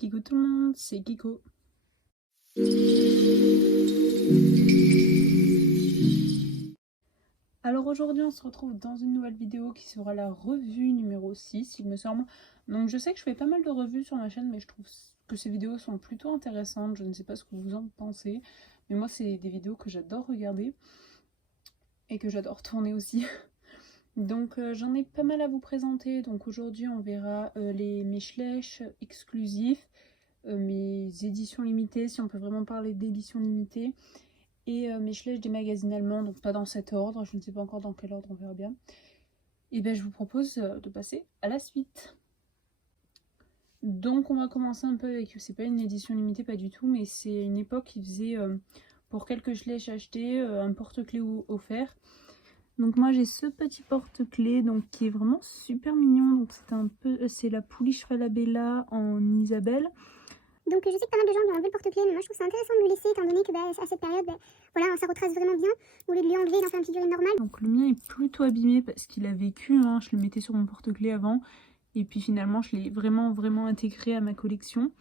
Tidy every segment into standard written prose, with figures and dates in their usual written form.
Kikou tout le monde, c'est Kiko. Alors aujourd'hui on se retrouve dans une nouvelle vidéo qui sera la revue numéro 6 il me semble. Donc je sais que je fais pas mal de revues sur ma chaîne mais je trouve que ces vidéos sont plutôt intéressantes. Je ne sais pas ce que vous en pensez. Mais moi c'est des vidéos que j'adore regarder. Et que j'adore tourner aussi. Donc j'en ai pas mal à vous présenter. Donc aujourd'hui on verra mes Schleich exclusifs. Mes éditions limitées, si on peut vraiment parler d'éditions limitées, et mes Schleich des magazines allemands, donc pas dans cet ordre, je ne sais pas encore dans quel ordre, on verra bien. Et bien je vous propose de passer à la suite. Donc on va commencer un peu avec, c'est pas une édition limitée, pas du tout, mais c'est une époque qui faisait, pour quelques Schleich achetés, un porte-clés offert. Donc moi j'ai ce petit porte-clés donc qui est vraiment super mignon. Donc c'est la Pouliche Falabella en Isabelle. Donc je sais que pas mal de gens lui ont enlevé le porte-clés, mais moi je trouve ça intéressant de le laisser étant donné que à cette période, voilà, ça retrace vraiment bien. Au lieu de lui enlever, il en fait une figurine normale. Donc le mien est plutôt abîmé parce qu'il a vécu, hein, je le mettais sur mon porte-clés avant. Et puis finalement je l'ai vraiment intégré à ma collection.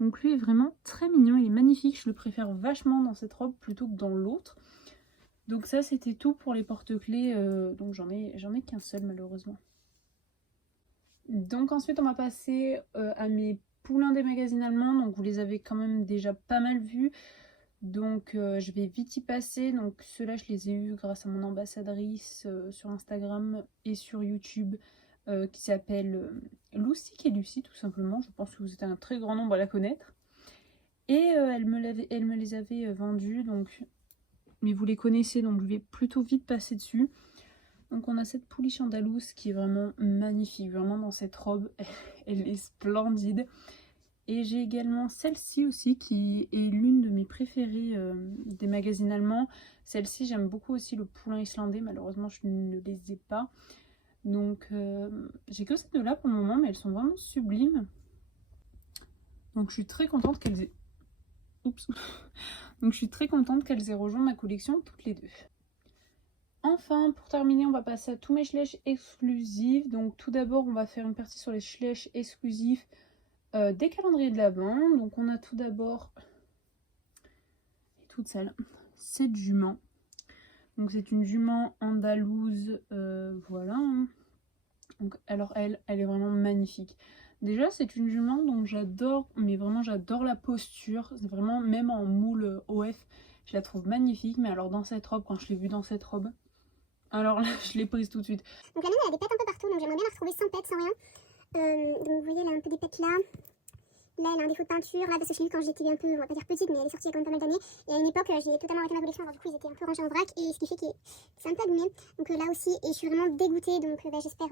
Donc lui est vraiment très mignon, il est magnifique, je le préfère vachement dans cette robe plutôt que dans l'autre. Donc ça c'était tout pour les porte-clés, donc j'en ai qu'un seul malheureusement. Donc ensuite on va passer à mes poulains des magazines allemands, donc vous les avez quand même déjà pas mal vus. Donc je vais vite y passer. Donc ceux-là je les ai eus grâce à mon ambassadrice sur Instagram et sur YouTube qui s'appelle Lucy et Lucie tout simplement. Je pense que vous êtes un très grand nombre à la connaître. Et elle me les avait vendus, donc mais vous les connaissez donc je vais plutôt vite passer dessus. Donc on a cette pouliche andalouse qui est vraiment magnifique, vraiment dans cette robe, elle est splendide. Et j'ai également celle-ci aussi qui est l'une de mes préférées des magazines allemands. Celle-ci j'aime beaucoup aussi le poulain islandais, malheureusement je ne les ai pas. Donc j'ai que ces deux-là pour le moment, mais elles sont vraiment sublimes. Donc je suis très contente qu'elles aient... Oups. Donc je suis très contente qu'elles aient rejoint ma collection toutes les deux. Enfin, pour terminer, on va passer à tous mes Schleich exclusifs. Donc tout d'abord, on va faire une partie sur les Schleich exclusifs des calendriers de l'Avent. Donc on a tout d'abord, toute celle, cette jument. Donc c'est une jument andalouse, voilà. Donc alors elle est vraiment magnifique. Déjà c'est une jument dont j'adore, mais vraiment j'adore la posture. C'est vraiment, même en moule OF, je la trouve magnifique. Mais alors dans cette robe, quand je l'ai vue dans cette robe, alors là je l'ai prise tout de suite. Donc la mienne elle a des pètes un peu partout, donc j'aimerais bien la retrouver sans pètes, sans rien. Donc vous voyez elle a un peu des pètes là. Là elle a un défaut de peinture, là parce que je l'ai eu quand j'étais un peu, on va pas dire petite, mais elle est sortie il y a quand même pas mal d'années. Et à une époque j'ai totalement arrêté ma collection, alors du coup ils étaient un peu rangés en vrac, et ce qui fait que c'est un peu abîmé. Donc là aussi, et je suis vraiment dégoûtée, donc j'espère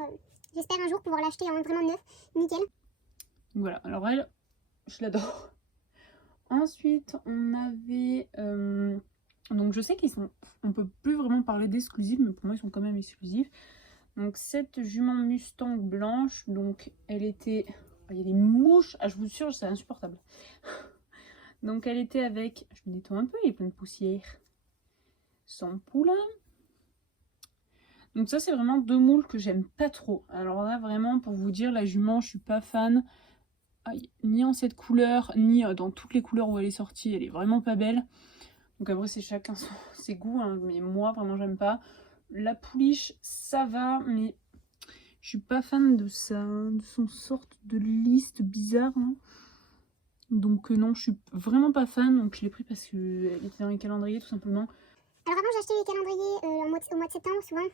un jour pouvoir l'acheter en vraiment neuf, nickel. Voilà, alors elle, je l'adore. Ensuite on avait... donc je sais qu'ils sont... On peut plus vraiment parler d'exclusifs, mais pour moi ils sont quand même exclusifs. Donc cette jument Mustang blanche, donc elle était... Il y a des mouches, ah je vous jure c'est insupportable. Donc elle était avec... Je me nettoie un peu, il y a plein de poussière. Son poulain. Donc ça c'est vraiment deux moules que j'aime pas trop. Alors là vraiment pour vous dire, la jument je suis pas fan. Ni en cette couleur, ni dans toutes les couleurs où elle est sortie, elle est vraiment pas belle. Donc après c'est chacun ses goûts, hein, mais moi vraiment j'aime pas. La pouliche ça va, mais je suis pas fan de son sorte de liste bizarre. Hein. Donc non, je suis vraiment pas fan, donc je l'ai pris parce qu'elle était dans les calendriers tout simplement. Alors avant j'ai acheté les calendriers au mois de septembre souvent,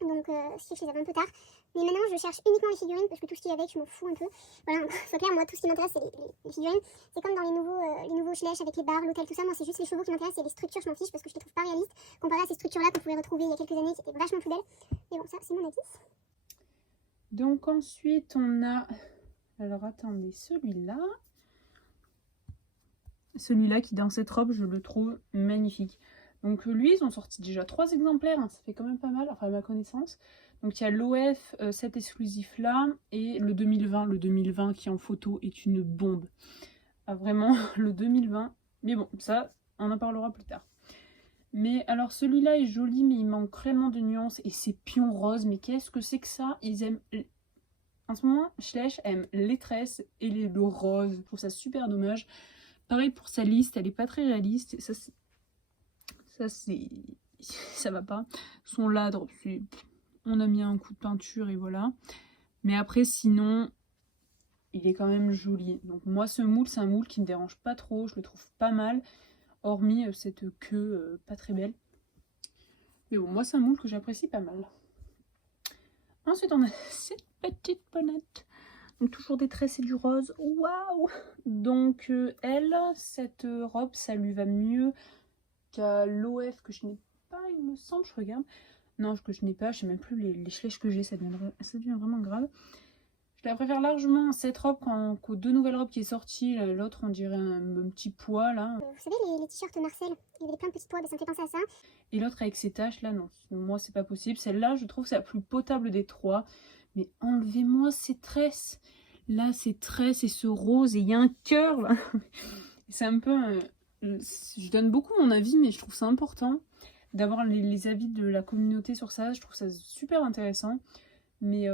donc ce qui fait que je les avais un peu tard. Mais maintenant je cherche uniquement les figurines parce que tout ce qu'il y a avec je m'en fous un peu. Voilà, c'est clair, moi tout ce qui m'intéresse c'est les figurines. C'est comme dans les nouveaux Schleich avec les bars, l'hôtel, tout ça. Moi c'est juste les chevaux qui m'intéressent et les structures je m'en fiche parce que je les trouve pas réalistes comparé à ces structures là qu'on pouvait retrouver il y a quelques années qui étaient vachement plus belles. Mais bon, ça c'est mon avis. Donc ensuite on a... Alors attendez, celui-là qui dans cette robe je le trouve magnifique. Donc lui ils ont sorti déjà 3 exemplaires, hein, ça fait quand même pas mal, enfin à ma connaissance. Donc il y a l'OF, cet exclusif là, et le 2020. Le 2020 qui en photo est une bombe. Ah, vraiment le 2020. Mais bon, ça on en parlera plus tard. Mais alors celui-là est joli, mais il manque réellement de nuances. Et c'est pion rose, mais qu'est-ce que c'est que ça? Ils aiment... En ce moment, Schleich aime les tresses et le rose. Je trouve ça super dommage. Pareil pour sa liste, elle est pas très réaliste. Ça va pas. Son ladre, on a mis un coup de peinture et voilà. Mais après, sinon, il est quand même joli. Donc moi, ce moule, c'est un moule qui me dérange pas trop. Je le trouve pas mal. Hormis cette queue pas très belle. Mais bon, moi, c'est un moule que j'apprécie pas mal. Ensuite, on a cette petite bonnette. Donc toujours des tresses et du rose. Waouh! Donc elle, cette robe, ça lui va mieux qu'à l'OF que je n'ai pas, il me semble, je regarde. Non, que je n'ai pas, je sais même plus les flèches que j'ai, ça devient vraiment grave. Je la préfère largement cette robe qu'aux deux nouvelles robes qui est sortie. L'autre, on dirait un petit pois là. Vous savez, les t-shirts Marcel, il y avait plein de petits pois, ça me fait penser à ça. Et l'autre avec ses taches là, non, moi c'est pas possible. Celle-là, je trouve que c'est la plus potable des trois. Mais enlevez-moi ces tresses. Là, ces tresses et ce rose, et il y a un cœur là. C'est un peu... je donne beaucoup mon avis, mais je trouve ça important d'avoir les avis de la communauté sur ça. Je trouve ça super intéressant. Mais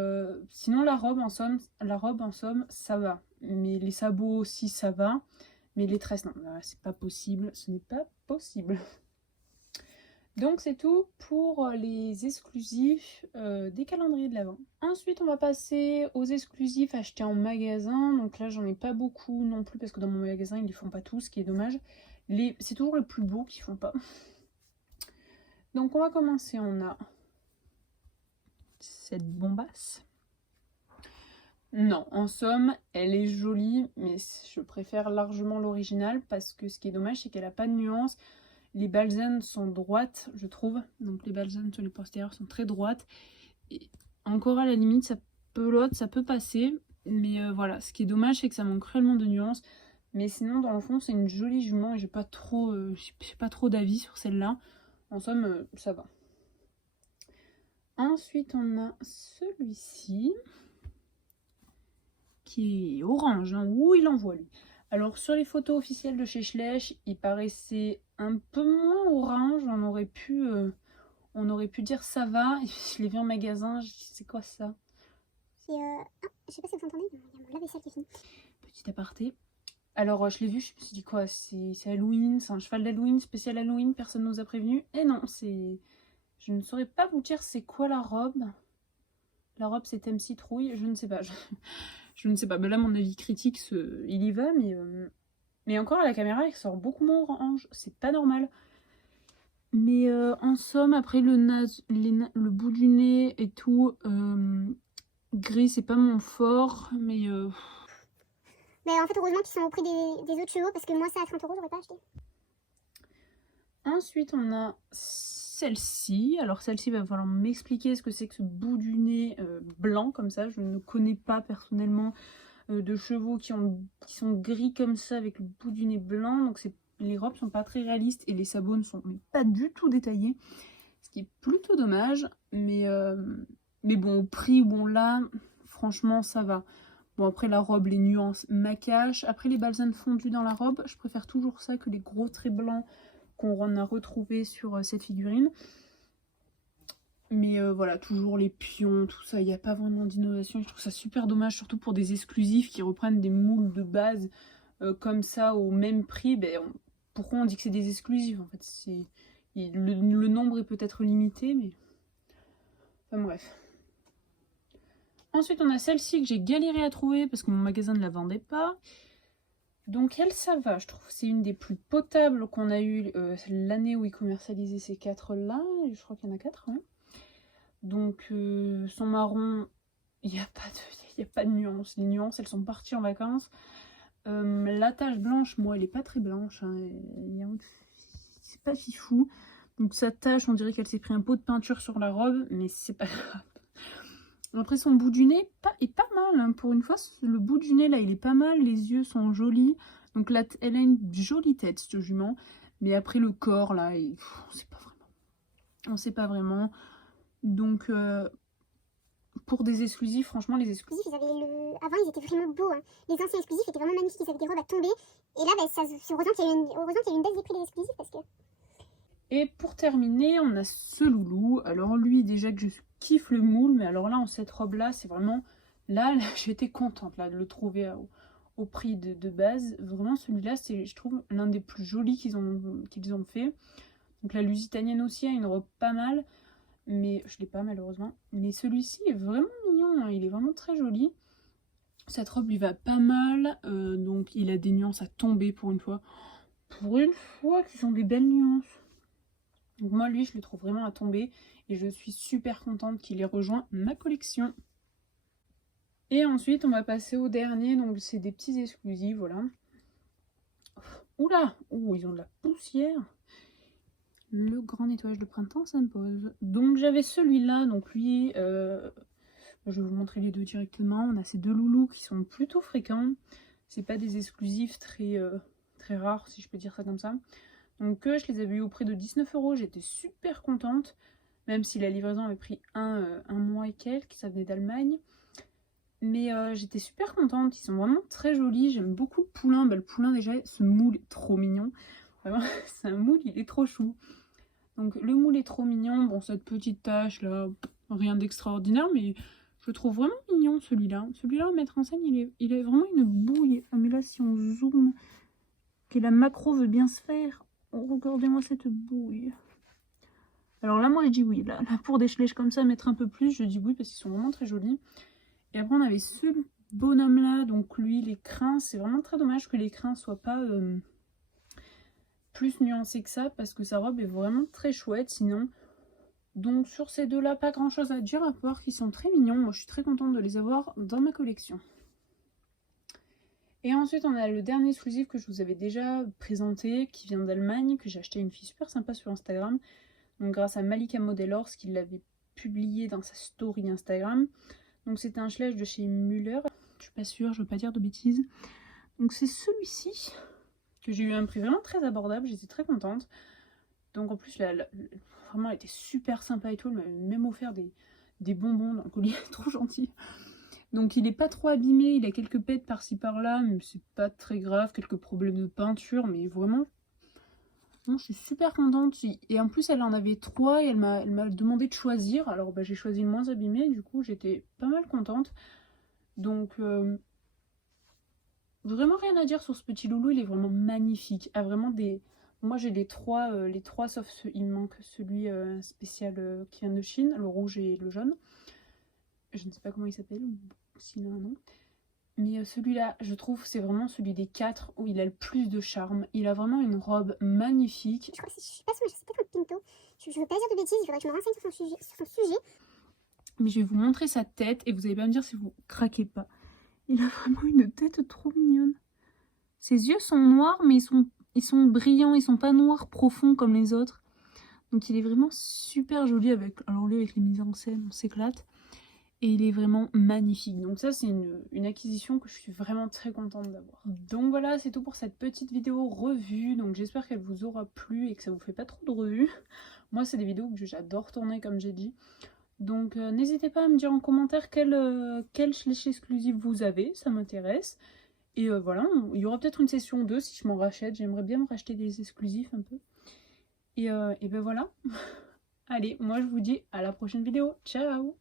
sinon, la robe en somme, ça va. Mais les sabots aussi, ça va. Mais les tresses, non, c'est pas possible. Ce n'est pas possible. Donc c'est tout pour les exclusifs des calendriers de l'Avent. Ensuite on va passer aux exclusifs achetés en magasin. Donc là j'en ai pas beaucoup non plus parce que dans mon magasin ils les font pas tous, ce qui est dommage. C'est toujours le plus beau qu'ils font pas. Donc on va commencer, on a cette bombasse. Non, en somme, elle est jolie, mais je préfère largement l'original parce que ce qui est dommage c'est qu'elle a pas de nuance. Les balsanes sont droites, je trouve. Donc les balsanes sur les postérieurs sont très droites. Et encore à la limite, ça pelote, ça peut passer. Mais voilà, ce qui est dommage, c'est que ça manque réellement de nuances. Mais sinon, dans le fond, c'est une jolie jument et j'ai pas trop d'avis sur celle-là. En somme, ça va. Ensuite, on a celui-ci qui est orange. Hein. Où il envoie, lui. Alors sur les photos officielles de chez Schleich, il paraissait un peu moins orange, on aurait pu dire ça va, et puis je l'ai vu en magasin, c'est quoi ça? C'est je sais pas si vous entendez, il y a mon lave-vaisselle qui finit. Petit aparté. Alors je l'ai vu, je me suis dit quoi, c'est Halloween, c'est un cheval d'Halloween, spécial Halloween, personne nous a prévenu. Et non, je ne saurais pas vous dire c'est quoi la robe. La robe c'est thème citrouille, je ne sais pas. Je ne sais pas, mais là mon avis critique, il y va, mais encore à la caméra il sort beaucoup moins orange, c'est pas normal. Mais en somme, après le bout du nez et tout, gris c'est pas mon fort, mais... Mais en fait heureusement qu'ils sont au prix des autres chevaux parce que moi ça à 30 €, j'aurais pas acheté. Ensuite on a celle-ci. Alors celle-ci va falloir m'expliquer ce que c'est que ce bout du nez blanc comme ça. Je ne connais pas personnellement de chevaux qui sont gris comme ça avec le bout du nez blanc. Donc les robes sont pas très réalistes et les sabots ne sont pas du tout détaillés. Ce qui est plutôt dommage. Mais bon, au prix où on l'a, franchement ça va. Bon après la robe, les nuances m'accachent. Après les balsanes fondus dans la robe, je préfère toujours ça que les gros traits blancs qu'on a retrouvé sur cette figurine. Mais voilà, toujours les pions, tout ça, il n'y a pas vraiment d'innovation. Je trouve ça super dommage, surtout pour des exclusifs qui reprennent des moules de base comme ça au même prix. Pourquoi on dit que c'est des exclusifs en fait? Le nombre est peut-être limité, mais... Enfin bref. Ensuite, on a celle-ci que j'ai galéré à trouver parce que mon magasin ne la vendait pas. Donc elle, ça va, je trouve. C'est une des plus potables qu'on a eu l'année où ils commercialisaient ces 4-là. Je crois qu'il y en a 4, hein. Donc son marron, il n'y a pas de nuance. Les nuances, elles sont parties en vacances. La tache blanche, moi, elle n'est pas très blanche. Hein. C'est pas fifou. Donc sa tache, on dirait qu'elle s'est pris un pot de peinture sur la robe, mais c'est pas grave. Après son bout du nez est pas mal, hein. Pour une fois le bout du nez là il est pas mal, les yeux sont jolis, donc là elle a une jolie tête cette jument, mais après le corps là on sait pas vraiment, donc pour des exclusifs, franchement les exclusifs avant ils étaient vraiment beaux, hein. Les anciens exclusifs étaient vraiment magnifiques, ils avaient des robes à tomber, et là heureusement qu'il y a eu une baisse des prix des exclusifs parce que... Et pour terminer, on a ce loulou. Alors lui, déjà que je kiffe le moule, mais alors là, en cette robe-là, c'est vraiment Là, j'étais contente là, de le trouver au prix de base. Vraiment, celui-là, c'est, je trouve, l'un des plus jolis qu'ils ont fait. Donc la Lusitanienne aussi a une robe pas mal, mais je l'ai pas malheureusement. Mais celui-ci est vraiment mignon, hein, il est vraiment très joli. Cette robe lui va pas mal, donc il a des nuances à tomber pour une fois. Pour une fois qu'ils ont des belles nuances. Donc moi, lui, je le trouve vraiment à tomber et je suis super contente qu'il ait rejoint ma collection. Et ensuite, on va passer au dernier, donc c'est des petits exclusifs, voilà. Oula, ouh, ils ont de la poussière. Le grand nettoyage de printemps s'impose. Donc j'avais celui-là, donc lui, je vais vous montrer les deux directement. On a ces deux loulous qui sont plutôt fréquents. C'est pas des exclusifs très rares, si je peux dire ça comme ça. Donc je les avais eu au prix de 19 €, j'étais super contente. Même si la livraison avait pris un mois et quelques, ça venait d'Allemagne. Mais j'étais super contente, ils sont vraiment très jolis, j'aime beaucoup le poulain. Bah, le poulain déjà, ce moule est trop mignon. Vraiment, c'est un moule, il est trop chou. Donc le moule est trop mignon, bon cette petite tache là, rien d'extraordinaire, mais je le trouve vraiment mignon celui-là. Celui-là, à mettre en scène, il est vraiment une bouille. Ah mais là si on zoome, que la macro veut bien se faire, oh, regardez-moi cette bouille. Alors là moi je dis oui, là pour des chlèches comme ça, mettre un peu plus, je dis oui parce qu'ils sont vraiment très jolis. Et après on avait ce bonhomme là, donc lui les crins, c'est vraiment très dommage que les crins soient pas plus nuancés que ça, parce que sa robe est vraiment très chouette sinon. Donc sur ces deux là, pas grand chose à dire à part qu'ils sont très mignons, moi je suis très contente de les avoir dans ma collection. Et ensuite on a le dernier exclusif que je vous avais déjà présenté, qui vient d'Allemagne, que j'ai acheté à une fille super sympa sur Instagram, donc grâce à Malika Modelors qui l'avait publié dans sa story Instagram. Donc c'était un schleich de chez Müller, je suis pas sûre, je veux pas dire de bêtises. Donc c'est celui-ci, que j'ai eu à un prix vraiment très abordable, j'étais très contente. Donc en plus, vraiment, elle était super sympa et tout, elle m'avait même offert des bonbons dans le collier, trop gentil. Donc il est pas trop abîmé, il a quelques pètes par-ci par-là, mais c'est pas très grave, quelques problèmes de peinture, mais vraiment, non, je suis super contente. Et en plus, elle en avait 3 et elle m'a demandé de choisir, alors bah, j'ai choisi le moins abîmé, du coup j'étais pas mal contente. Donc vraiment rien à dire sur ce petit loulou, il est vraiment magnifique. Ah, vraiment des... Moi j'ai les trois sauf il me manque celui spécial qui vient de Chine, le rouge et le jaune. Je ne sais pas comment il s'appelle, s'il a un nom. Mais celui-là, je trouve, c'est vraiment celui des 4 où il a le plus de charme. Il a vraiment une robe magnifique. Je crois que je suis pas sûre, je sais pas trop Pinto. Je veux pas dire de bêtises, il faudrait que je me renseigne sur son sujet. Mais je vais vous montrer sa tête et vous allez pas me dire si vous craquez pas. Il a vraiment une tête trop mignonne. Ses yeux sont noirs, mais ils sont brillants, ils sont pas noirs profonds comme les autres. Donc il est vraiment super joli avec... Alors lui, avec les mises en scène, on s'éclate. Et il est vraiment magnifique. Donc ça, c'est une acquisition que je suis vraiment très contente d'avoir. Donc voilà, c'est tout pour cette petite vidéo revue. Donc j'espère qu'elle vous aura plu et que ça vous fait pas trop de revues. Moi, c'est des vidéos que j'adore tourner, comme j'ai dit. Donc n'hésitez pas à me dire en commentaire quel schleich exclusif vous avez, ça m'intéresse. Et voilà, il y aura peut-être une session 2 si je m'en rachète. J'aimerais bien me racheter des exclusifs un peu. Et ben voilà. Allez, moi je vous dis à la prochaine vidéo. Ciao!